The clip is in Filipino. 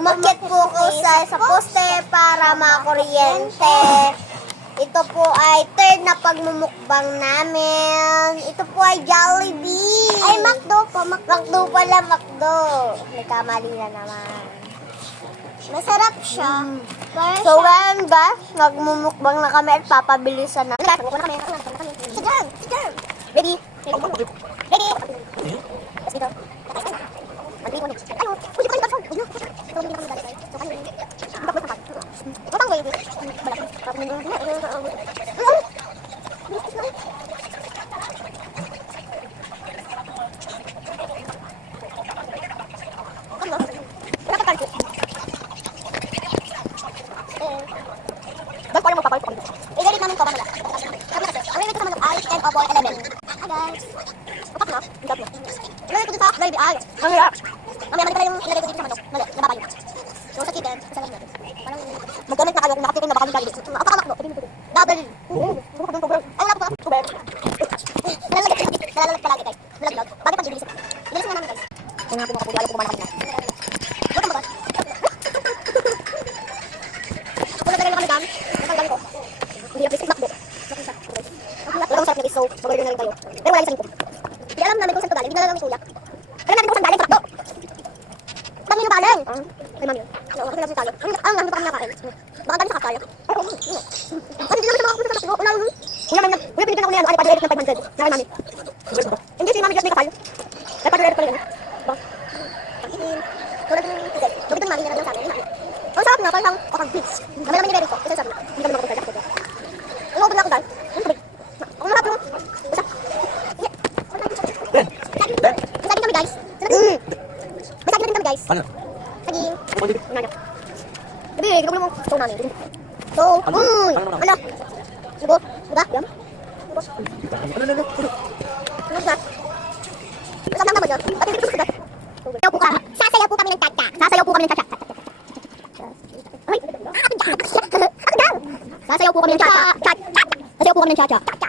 Umakyat po ako sa poste para makakuryente. Ito po ay third na pagmumukbang namin. Ito po ay Jollibee. Ay, McDo po. McDo pala, McDo. Nagkamali na naman. Masarap siya. So, ngayon ba, magmumukbang na kami at papabilisan na. Ready? Ready? Let's go. I-edit namin ito mamaya. Ang limit ko naman ay 10 of all element. Hi guys. Upak na. Upak na. Ilagay ko dito sa Jollibee ay. Mamaya. Mamaya mali pala yung ilagay ko dito sa manok. Mali. Nababa yun. So sa chicken, isa lang natin. Parang mag-comment na kayo kung nakatikin na baka yung Jollibee. Apak no. Double. Ay wala po pala. Tubig. Nalalag palagi guys. Nalaglag. Bakit pag bibilis? Bilis na namin guys. Kung nga po makapulo, ayaw ko kumana kanina. Huwag ka ba? Kung nagdagay na kami dyan, natanggal ko. Hindi na bisik makdo. Walang sarap na so mag-order na rin tayo. Pero wala yung sa lingkod. Hindi alam namin kung saan ito galing. Hindi na lang ng kuya. Alam namin kung saan galing, pakdo. Saan nyo galing? Ay, mami. Okay lang tayo. Ang lang pa kami nakain. Baka galing sa kakaya. Kasi hindi naman siya makakulit sa takbo. Kuya, pinigyan ako niya. Ano, pa-edit ng 500. Nakay mami. Hindi si mami just may kakaya. Ay, pa-edit pa rin. Tulad yung ticket. Bakit yung mami nilagyan sa amin? Ang sarap nga, parang okang-beats. Kami naman niready ko. Isa sabi na. Hindi kami makakulit sa takbo. Ang na ako dahil. Ang tubig. Ang mahap yung... Isa. Masagin kami guys. Masagin natin kami guys. Ano? Saging. Ano? Sabi, ginugulo mo. So namin. So, uy! Ano? Sugo? Suga? Yum? Sugo? Ano? Sugo na. Masam lang naman yun. Ba't hindi ko sugat? Sasayaw po kami. Sasayaw po kami ng cha-cha. Sasayaw po kami ng cha-cha. Ay! Sasayaw po kami ng cha-cha. Sasayaw po kami ng cha-cha.